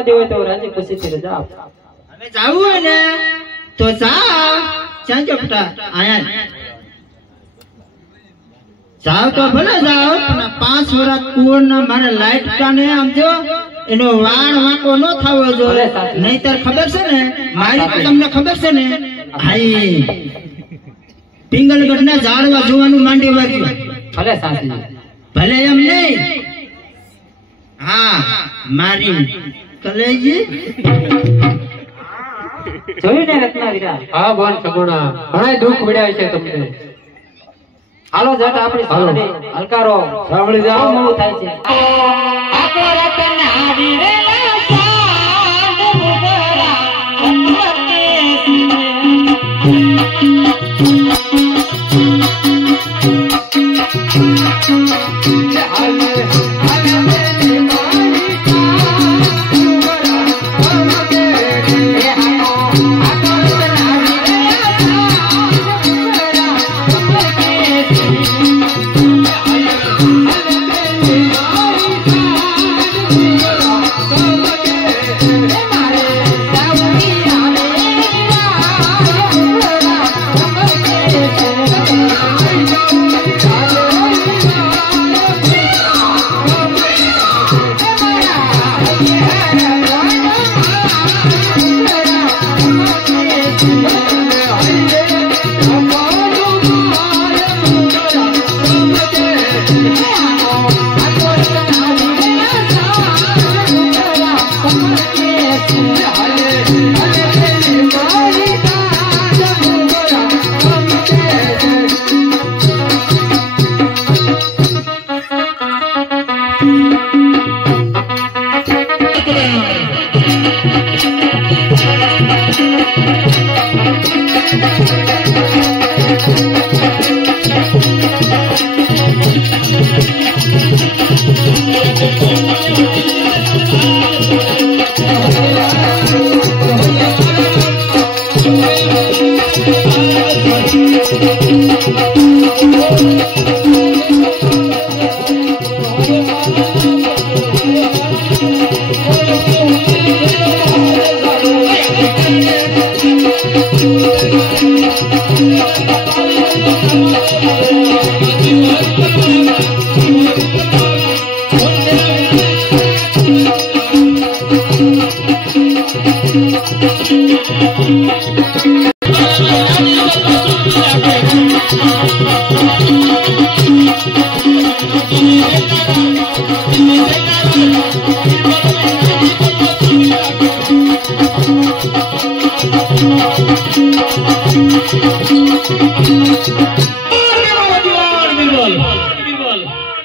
જવા દેવો તો રાજી ખુશીથી રજા આપ. હવે જાવું હોય ને તો જાવ ચાંચો પટા આયા જાવ તો ભલે જાવ પણ 5 વર્ષ કુંવરના મારે લાઈટ કાને આમ જો એનો વાણ વાંકો ન થાવો જોઈએ નહીતર ખબર છે ને મારી તો તમને ખબર છે ને હાઈ પિંગલગઢના ઝાડવા જોવાનું માંડી વાગ્યું ભલે સાસી ભલે એમ નહીં હા મારી કલેજી જોયું ને રત્નાવીરા. હા બોન સગુણા ઘણા દુઃખ મળ્યા છે તમને. હાલો જટ આપણી સાંભળી હલકારો સાંભળી જાઓ. મોડું થાય છે.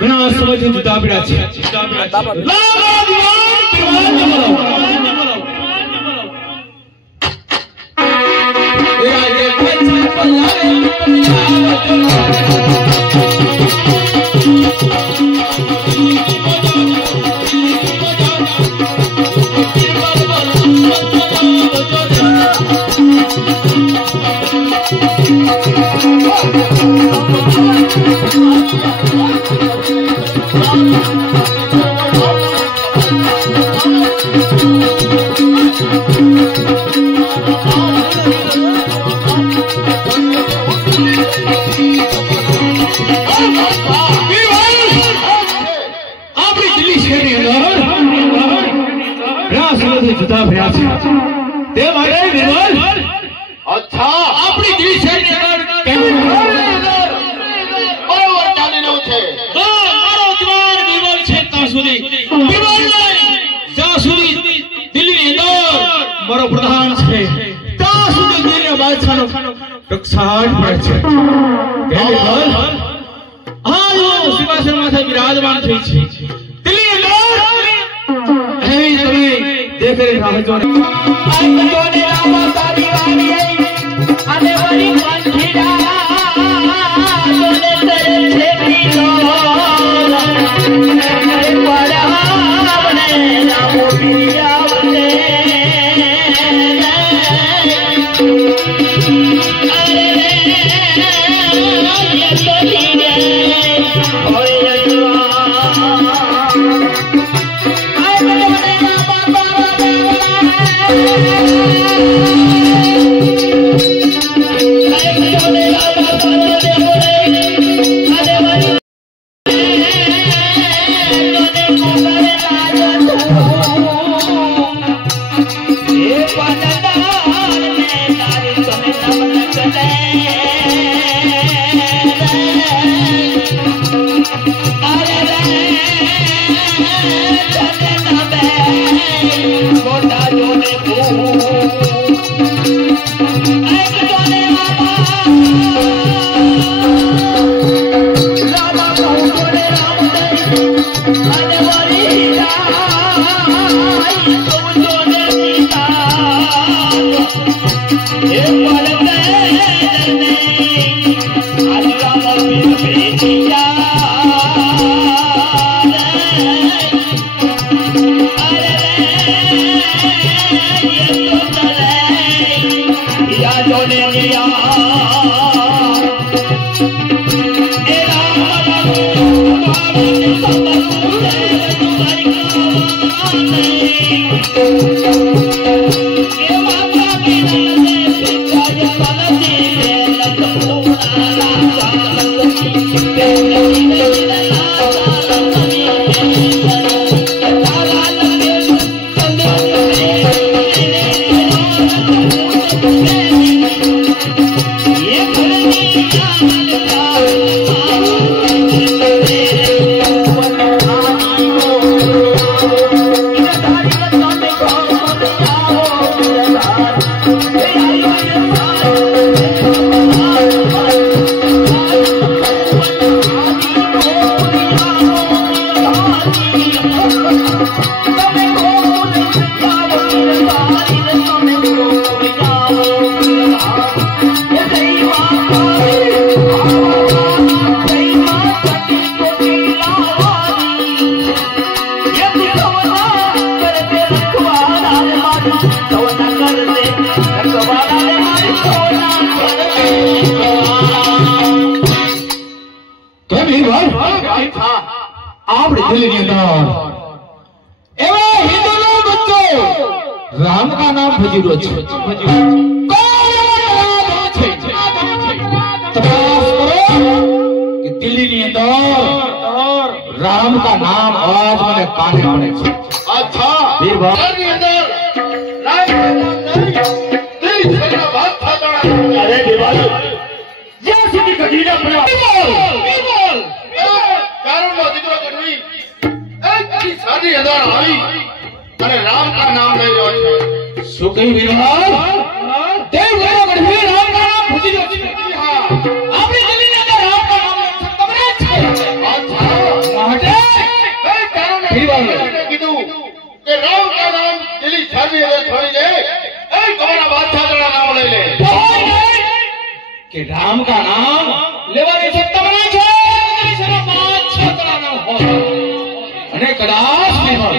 ઘણા સમયથી જુદા પડ્યા છે. Bye. બીરબલ આપણે દિલ્હીની અંદર એવા હિન્દુનો બચ્ચો રામ કા નામ ભજી રહ્યો છે તપાસ કરો કે દિલ્હીની અંદર राम का नाम आज मैंने काने पड़े छे। अच्छा बीरबल ની અંદર રામ का नाम नहीं दिल से बात था। अरे बीरबल જ્યાં સુધી કઢીના પડ્યા બીરબલ કારણનો દીકરો કઢવી એકની સાદી અંદર આવી અને રામ का नाम લઈ રહ્યો છે। શું કહી બીરબલ દેવ ગયો કઢવી રામ का नाम ભૂલી ગયો છે। હા આપણે દિલ્હીની અંદર રામ का नाम તમને છે। કે રામ કા નામ દિલ્હી છાડી છોડી દે એ તમારા બાદશાહના નામ લઈ લે કે રામ કા નામ લેવાની છે તમને છે દિલ્હીના બાદશાહના નામ હોય અને કદાચ બીરબલ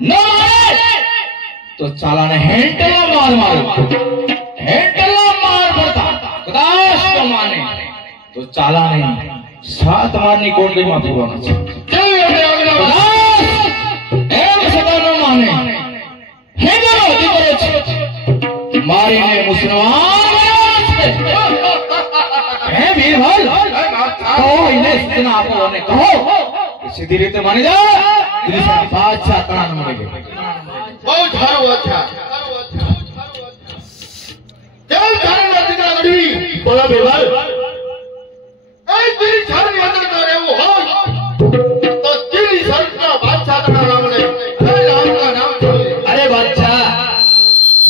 ન માને તો ચાલાને હેન્ડલા માર પડતા કદાચ ન માને તો ચાલાને 7 મારની કોટડીમાં ફેરવાનો છે। मारीने मुसलमान है बीरबल कहो इन्हें सूचना आपो ने कहो सीधी रीते मानी जा दिल्ली से बादशाह कान मळे बहुत सारो अच्छा जय कारण दिकरा गडी बोला बीरबल ए दिल्ली शहर ની અંદર જો રહેવું હોય તો દિલ્હી શહેરના બાદશાહના નામ લે અરે રામ કા નામ છોડી દે। अरे बादशाह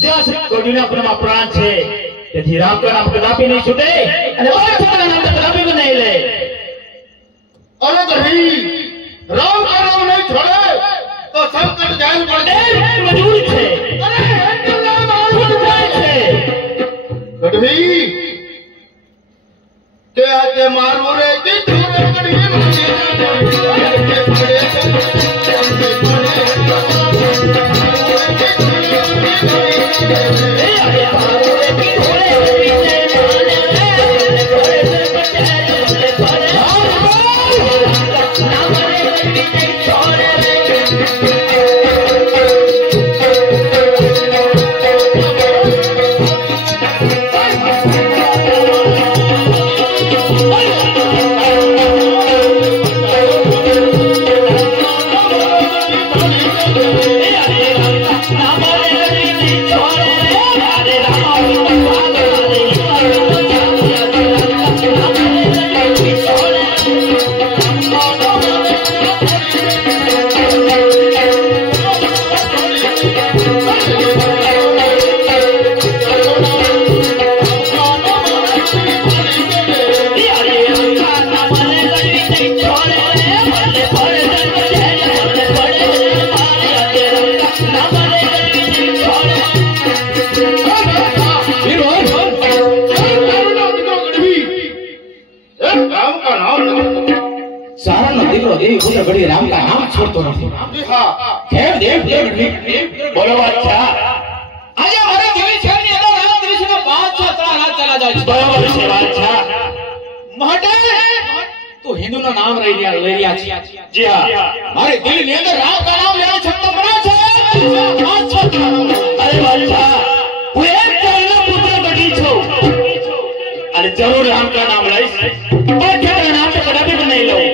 જ્યાં સુધી કોડીના આપણા પ્રાણ છે તેથી રામ કા નામ કદાપી નહીં છૂટે અને બાદશાહના નામ કદાપી પણ નહીં લે। અરે નહીં રામ કા નામ નહીં છોડે તો સંકટ જાન પડે મજબૂર છે। અરે હેન્ડલા નામ છૂટ જાય છે ગઢવી કે આજે મારું રે કીધું રે ગઢવી મને કે પડે बड़ी राम का नाम छोड़तो नहीं। हां खेर देव बोलो अच्छा आज हमारे दिल्ली शहर ની અંદર રામ દિલ્હીનો બાદશાહ ત્રણ હાથ ચલા જાય છે। બરાબર છે બાદશાહ માટે તો હિન્દુનું નામ લઈ રહ્યા છે। જી હા મારે દિલ્હી ની અંદર રામ का नाम લેવા છતાં બના છે બાદશાહ। અરે બાદશાહ હું એક ચાલનો પુત્ર બની છું અને જરૂર રામ का नाम લઈશ બાદશાહના નામ તો કદાપી પણ નહીં લઉં।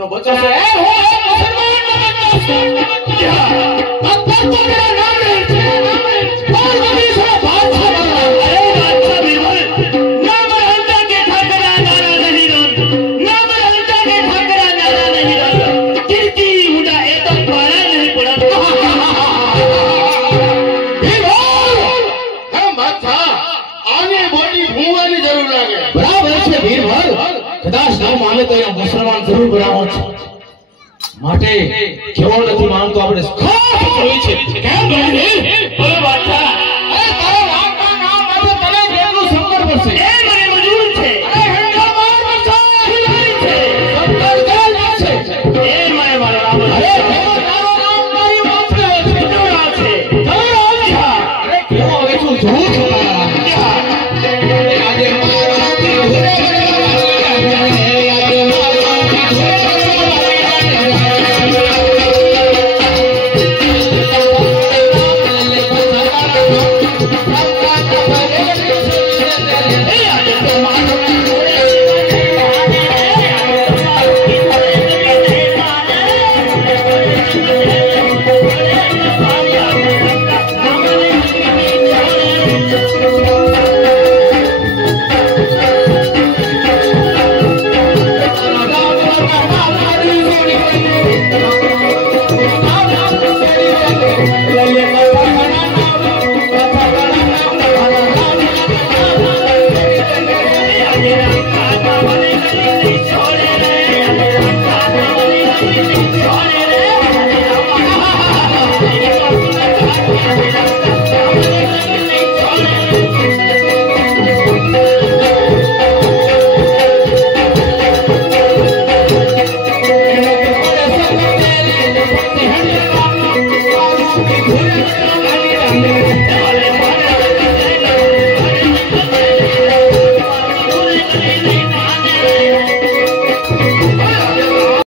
નો બચ્ચો છે એ હો મુસલમાન નો બચ્ચો છે अब तक तो मेरा नाम नहीं है और कभी से बादशाह बना। अरे बादशाह बीरबल नाम हल्का के ठाकरा नारा नहीं रन नाम हल्का के ठाकरा नारा नहीं रन कीर्ति उड़ा ए तो पड़ा नहीं पड़ा। बीरबल हम बादशाह आने बोली भूवानी जरूर लागे। बराबर છે बीरबल કદાચ ન માને તો એ મુસલમાન જરૂર બનાવો છે માટે કેવો નથી માનતો આપણે ખાસ જોઈ છે કેમ બની બોલો બાદશાહ અરે તારો રામ કા નામ માટે તને જેટલું સંકટ પડશે એ મને મજૂર છે। અરે હેન્ડલ માર પડશે ખુલાઈ છે સંકટ ગાલ છે એ મને મારો રામ અરે તારો નામ મારી વાંચે છે જોડા છે તારો રામ અરે કેવો હવે તું જોઉં છું તારા આજે મારા नहीं माने